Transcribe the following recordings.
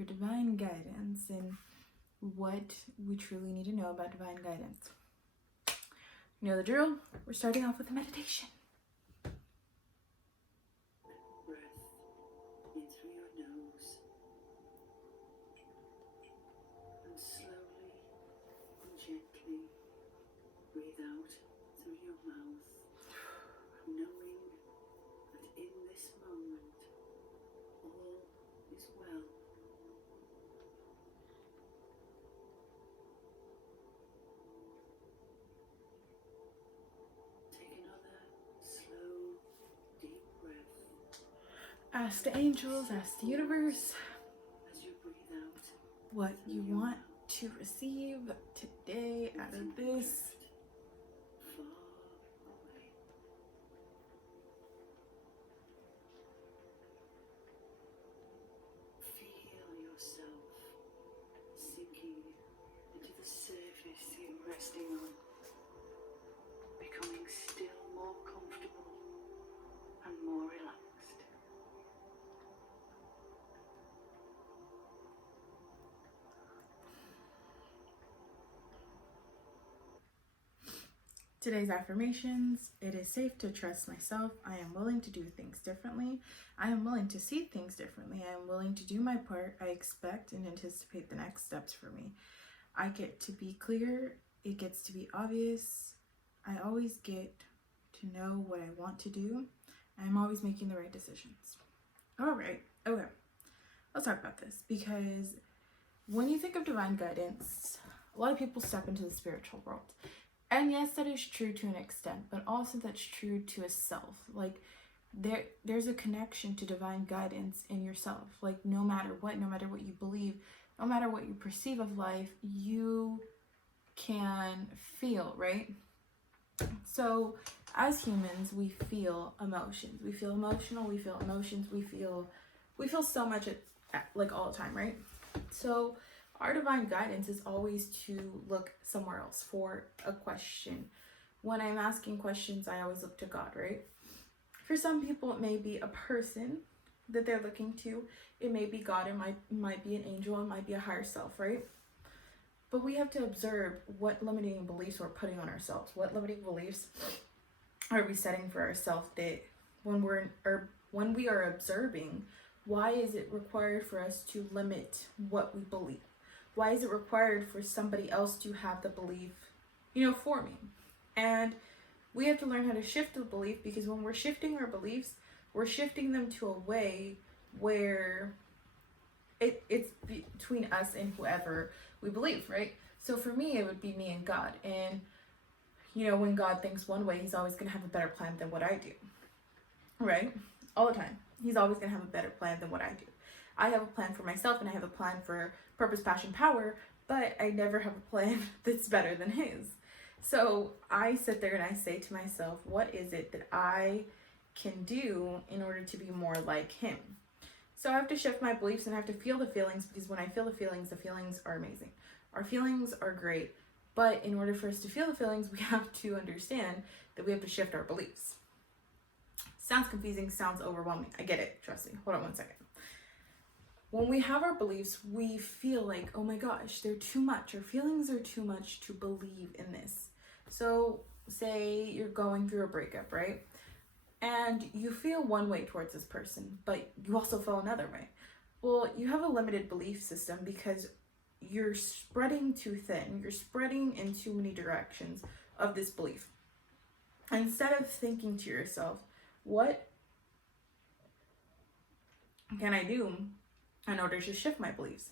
for divine guidance and what we truly need to know about divine guidance. You know the drill. We're starting off with a meditation. Ask the angels, ask the universe what you want to receive today out of this. Feel yourself sinking into the surface you're resting on, becoming still more comfortable and more relaxed. Today's affirmations: it is safe to trust myself. I am willing to do things differently. I am willing to see things differently. I am willing to do my part. I expect and anticipate the next steps for me. I get to be clear. It gets to be obvious. I always get to know what I want to do. I'm always making the right decisions. All right. Okay. Let's talk about this, because when you think of divine guidance, a lot of people step into the spiritual world. And yes, that is true to an extent, but also that's true to a self. Like there's a connection to divine guidance in yourself. Like no matter what you believe, no matter what you perceive of life, you can feel, right? So as humans, we feel emotions. We feel emotional, we feel emotions, we feel so much like all the time, right? So our divine guidance is always to look somewhere else for a question. When I'm asking questions, I always look to God, right? For some people, it may be a person that they're looking to. It may be God, it might be an angel, it might be a higher self, right? But we have to observe what limiting beliefs we're putting on ourselves. What limiting beliefs are we setting for ourselves that when we are observing, why is it required for us to limit what we believe? Why is it required for somebody else to have the belief, for me? And we have to learn how to shift the belief, because when we're shifting our beliefs, we're shifting them to a way where it's between us and whoever we believe, right? So for me, it would be me and God. And, when God thinks one way, he's always going to have a better plan than what I do, right? All the time. He's always going to have a better plan than what I do. I have a plan for myself and I have a plan for purpose, passion, power, but I never have a plan that's better than his. So I sit there and I say to myself, what is it that I can do in order to be more like him? So I have to shift my beliefs and I have to feel the feelings, because when I feel the feelings are amazing. Our feelings are great, but in order for us to feel the feelings, we have to understand that we have to shift our beliefs. Sounds confusing, sounds overwhelming. I get it, trust me. Hold on one second. When we have our beliefs, we feel like, oh my gosh, they're too much. Our feelings are too much to believe in this. So say you're going through a breakup, right? And you feel one way towards this person, but you also feel another way. Well, you have a limited belief system because you're spreading too thin. You're spreading in too many directions of this belief. Instead of thinking to yourself, what can I do in order to shift my beliefs?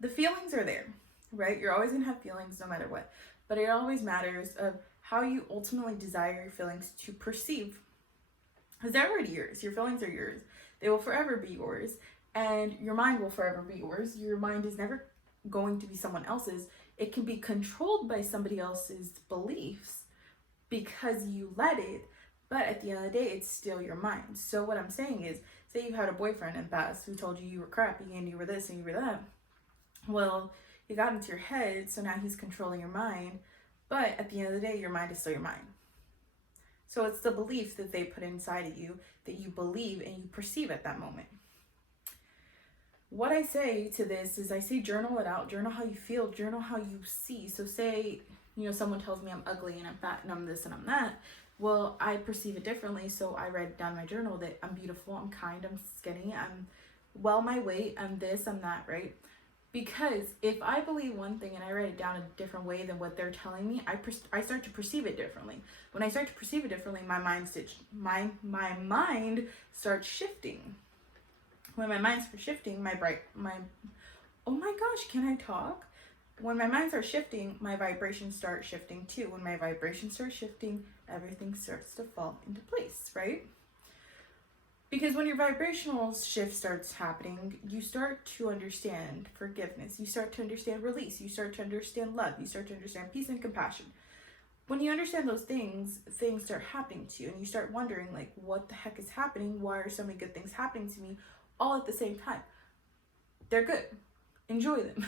The feelings are there, right? You're always going to have feelings no matter what. But it always matters of how you ultimately desire your feelings to perceive. Because they're already yours. Your feelings are yours. They will forever be yours. And your mind will forever be yours. Your mind is never going to be someone else's. It can be controlled by somebody else's beliefs because you let it. But at the end of the day, it's still your mind. So what I'm saying is, say you had a boyfriend in the past who told you were crappy and you were this and you were that. Well, he got into your head, so now he's controlling your mind. But at the end of the day, your mind is still your mind. So it's the belief that they put inside of you that you believe and you perceive at that moment. what I say to this is I say journal it out, journal how you feel, journal how you see. So say, someone tells me I'm ugly and I'm fat and I'm this and I'm that. Well, I perceive it differently. So I write down in my journal that I'm beautiful, I'm kind, I'm skinny, I'm well my weight, I'm this, I'm that, right? Because if I believe one thing and I write it down a different way than what they're telling me, I start to perceive it differently. When I start to perceive it differently, my mind starts shifting. When my mind starts shifting, oh my gosh, can I talk? When my mind starts shifting, my vibrations start shifting too. When my vibrations start shifting, everything starts to fall into place, right? Because when your vibrational shift starts happening, you start to understand forgiveness. You start to understand release. You start to understand love. You start to understand peace and compassion. When you understand those things start happening to you, and you start wondering, like, what the heck is happening? Why are so many good things happening to me all at the same time? They're good. Enjoy them.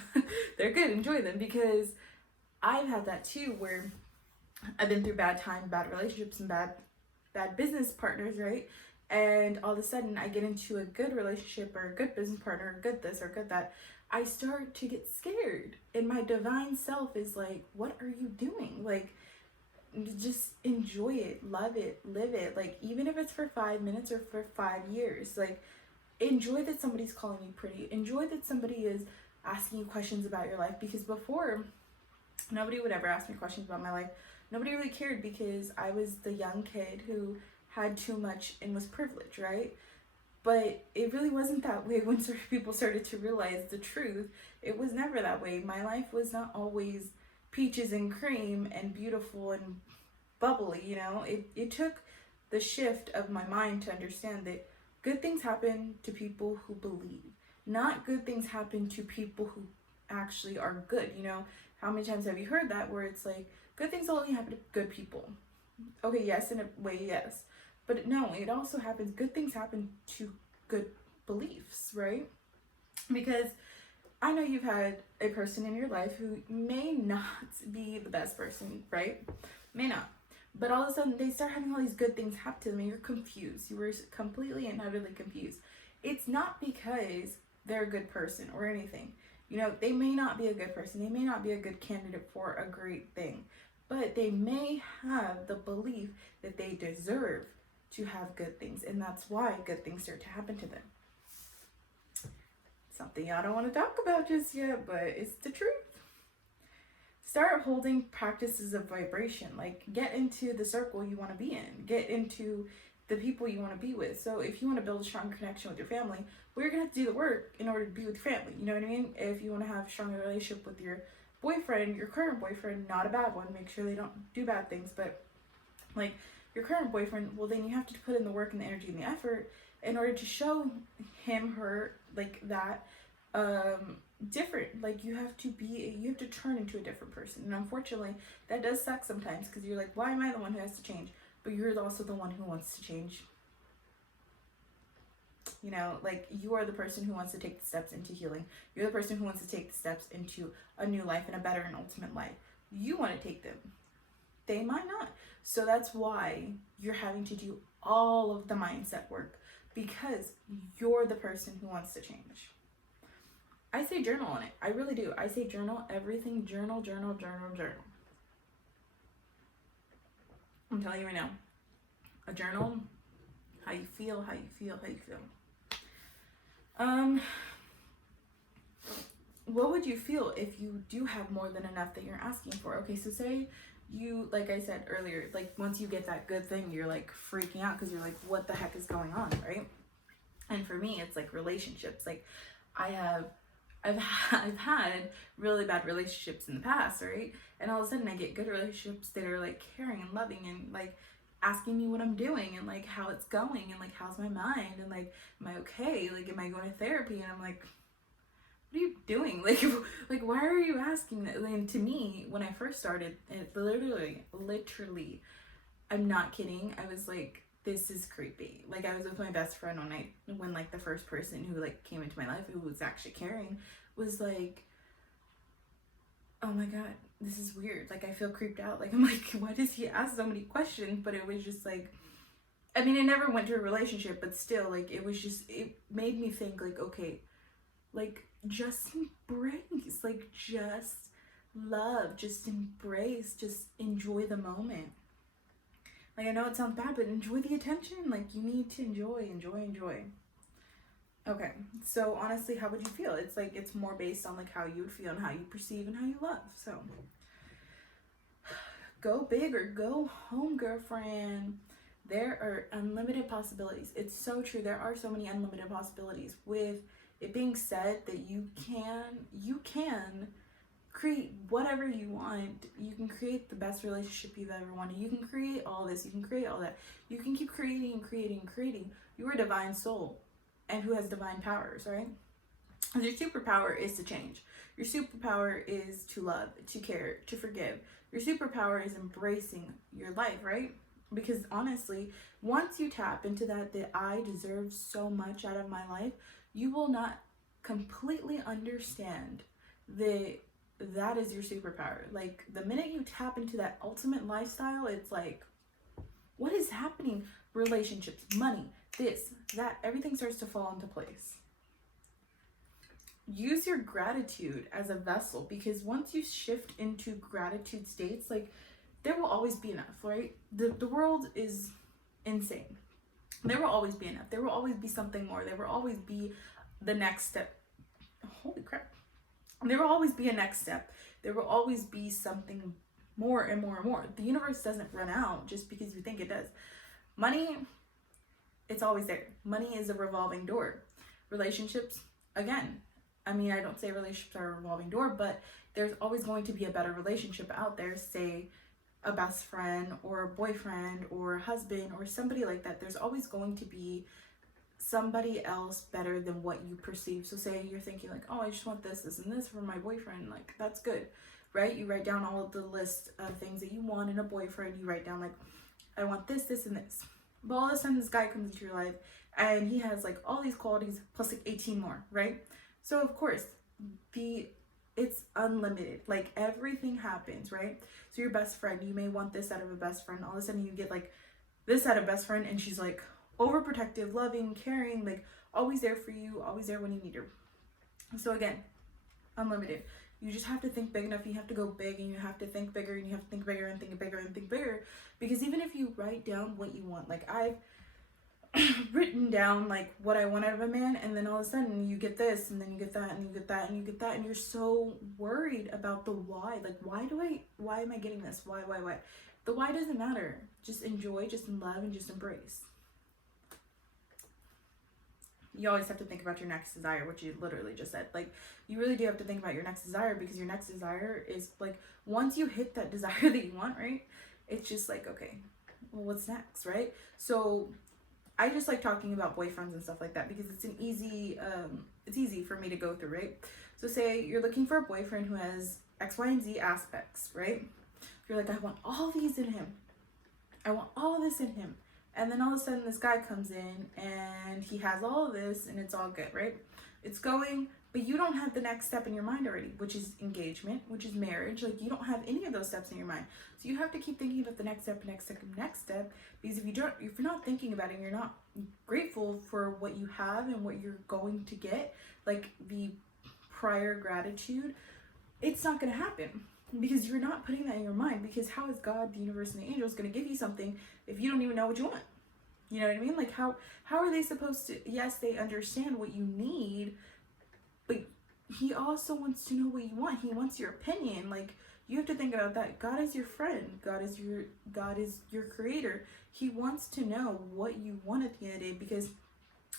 They're good. Enjoy them, because I've had that too, where I've been through bad times, bad relationships, and bad business partners, right? And all of a sudden I get into a good relationship or a good business partner, or good this or good that. I start to get scared, and my divine self is like, what are you doing? Like, just enjoy it, love it, live it. Like, even if it's for 5 minutes or for 5 years, like, enjoy that somebody's calling you pretty. Enjoy that somebody is asking you questions about your life, because before, nobody would ever ask me questions about my life. Nobody really cared, because I was the young kid who had too much and was privileged, right? But it really wasn't that way when people started to realize the truth. It was never that way. My life was not always peaches and cream and beautiful and bubbly, It took the shift of my mind to understand that good things happen to people who believe. Not good things happen to people who actually are good, How many times have you heard that, where it's like, good things only happen to good people? Okay, yes, in a way, yes. But no, it also happens, good things happen to good beliefs, right? Because I know you've had a person in your life who may not be the best person, right? May not. But all of a sudden, they start having all these good things happen to them, and you're confused. You were completely and utterly confused. It's not because they're a good person or anything. They may not be a good person. They may not be a good candidate for a great thing. But they may have the belief that they deserve to have good things. And that's why good things start to happen to them. Something y'all don't want to talk about just yet, but it's the truth. Start holding practices of vibration. Like, get into the circle you want to be in. Get into the people you want to be with. So if you want to build a strong connection with your family, well, you're going to have to do the work in order to be with your family. You know what I mean? If you want to have a stronger relationship with your boyfriend, your current boyfriend, not a bad one, make sure they don't do bad things, but like your current boyfriend, well, then you have to put in the work and the energy and the effort in order to show him, her, like that, different. Like, you have to turn into a different person. And unfortunately, that does suck sometimes, because you're like, why am I the one who has to change? But you're also the one who wants to change. Like, you are the person who wants to take the steps into healing. You're the person who wants to take the steps into a new life and a better and ultimate life. You want to take them. They might not. So that's why you're having to do all of the mindset work, because you're the person who wants to change. I say journal on it. I really do. I say journal everything. Journal. I'm telling you right now. A journal, how you feel. What would you feel if you do have more than enough that you're asking for? Okay, so say you, like I said earlier, like, once you get that good thing, you're like freaking out, because you're like, what the heck is going on, right? And for me, it's like relationships. Like, I've had really bad relationships in the past, right? And all of a sudden I get good relationships that are like caring and loving and like asking me what I'm doing and like how it's going and like how's my mind and like, am I okay? Like, am I going to therapy? And I'm like, what are you doing? Like why are you asking that? And to me, when I first started, it literally, I'm not kidding, I was like, this is creepy. Like, I was with my best friend one night when like the first person who like came into my life who was actually caring was like, oh my god, this is weird. Like, I feel creeped out. Like, I'm like, why does he ask so many questions? But it was just like, I mean, it never went to a relationship, but still, like, it was just, it made me think like, okay, Like, just embrace, like, just love, just embrace, just enjoy the moment. Like, I know it sounds bad, but enjoy the attention. Like, you need to enjoy. Okay, so honestly, how would you feel? It's like, it's more based on like how you would feel and how you perceive and how you love. So go big or go home, girlfriend. There are unlimited possibilities. It's so true. There are so many unlimited possibilities. With it being said that you can create whatever you want. You can create the best relationship you've ever wanted. You can create all this. You can create all that. You can keep creating and creating and creating. You're a divine soul, and who has divine powers, right? And your superpower is to change. Your superpower is to love, to care, to forgive. Your superpower is embracing your life, right? Because honestly, once you tap into that I deserve so much out of my life, you will not completely understand that is your superpower. Like, the minute you tap into that ultimate lifestyle, it's like, what is happening? Relationships, money, this, that, everything starts to fall into place. Use your gratitude as a vessel, because once you shift into gratitude states, like, there will always be enough, right? The world is insane. There will always be enough. There will always be something more. There will always be the next step. Holy crap. There will always be a next step. There will always be something more and more and more. The universe doesn't run out just because you think it does. Money, it's always there. Money is a revolving door. Relationships, again, I mean, I don't say relationships are a revolving door, but there's always going to be a better relationship out there, say a best friend or a boyfriend or a husband or somebody like that. There's always going to be somebody else better than what you perceive. So say you're thinking like, oh, I just want this, this, and this for my boyfriend. Like, that's good, right? You write down all of the list of things that you want in a boyfriend. You write down like, I want this, this, and this. But all of a sudden this guy comes into your life and he has like all these qualities plus like 18 more, right? So of course, it's unlimited. Like, everything happens, right? So your best friend, you may want this out of a best friend. All of a sudden you get like this out of best friend, and she's like overprotective, loving, caring, like always there for you, always there when you need her. So again, unlimited. You just have to think big enough. You have to go big, and you have to think bigger, and you have to think bigger and think bigger and think bigger. Because even if you write down what you want, like I've written down like what I want out of a man, and then all of a sudden you get this, and then you get that, and you get that, and you get that, and you're so worried about the why. Like, why am I getting this? Why? The why doesn't matter. Just enjoy, just love, and just embrace. You always have to think about your next desire, which you literally just said. Like, you really do have to think about your next desire, because your next desire is like, once you hit that desire that you want, right? It's just like, okay, well, what's next, right? So I just like talking about boyfriends and stuff like that, because it's easy for me to go through, right? So say you're looking for a boyfriend who has X, Y, and Z aspects, right? You're like, I want all these in him. I want all this in him. And then all of a sudden this guy comes in and he has all of this and it's all good, right? It's going, but you don't have the next step in your mind already, which is engagement, which is marriage. Like, you don't have any of those steps in your mind. So you have to keep thinking about the next step, because if you're not thinking about it and you're not grateful for what you have and what you're going to get, like the prior gratitude, it's not going to happen, because you're not putting that in your mind. Because how is God, the universe, and the angels going to give you something if you don't even know what you want? You know what I mean? Like, how are they supposed to? Yes, they understand what you need, but he also wants to know what you want. He wants your opinion. Like, you have to think about that. God is your friend. God is your creator. He wants to know what you want at the end of the day, because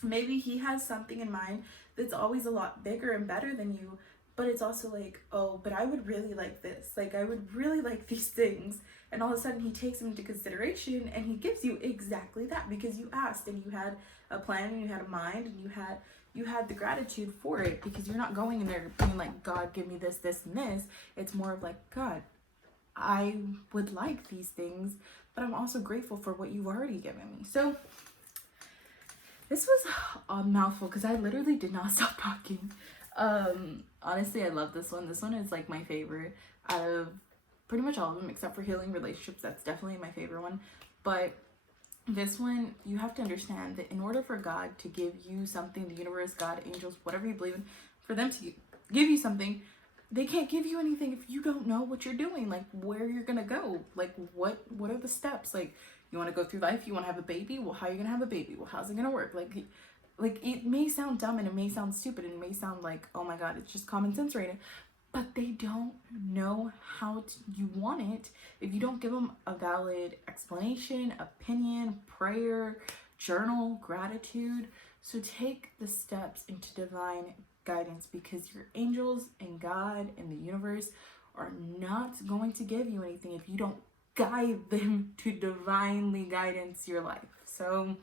maybe he has something in mind that's always a lot bigger and better than you. But it's also like, oh, but I would really like this. Like, I would really like these things. And all of a sudden he takes them into consideration and he gives you exactly that, because you asked and you had a plan and you had a mind and you had the gratitude for it, because you're not going in there being like, God, give me this, this, and this. It's more of like, God, I would like these things, but I'm also grateful for what you've already given me. So this was a mouthful, because I literally did not stop talking. Honestly, I love this one. This one is like my favorite out of pretty much all of them, except for healing relationships. That's definitely my favorite one. But this one, you have to understand that in order for God to give you something, the universe, God, angels, whatever you believe in, for them to give you something. They can't give you anything if you don't know what you're doing, like where you're gonna go, like what are the steps. Like, you want to go through life, you want to have a baby, well, how are you gonna have a baby, well, how's it gonna work? Like it may sound dumb and it may sound stupid and it may sound like, oh my god, it's just common sense right now, but they don't know how you want it if you don't give them a valid explanation, opinion, prayer, journal, gratitude. So take the steps into divine guidance, because your angels and God and the universe are not going to give you anything if you don't guide them to divinely guidance your life. So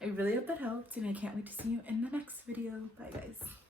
I really hope that helped, and I can't wait to see you in the next video. Bye guys.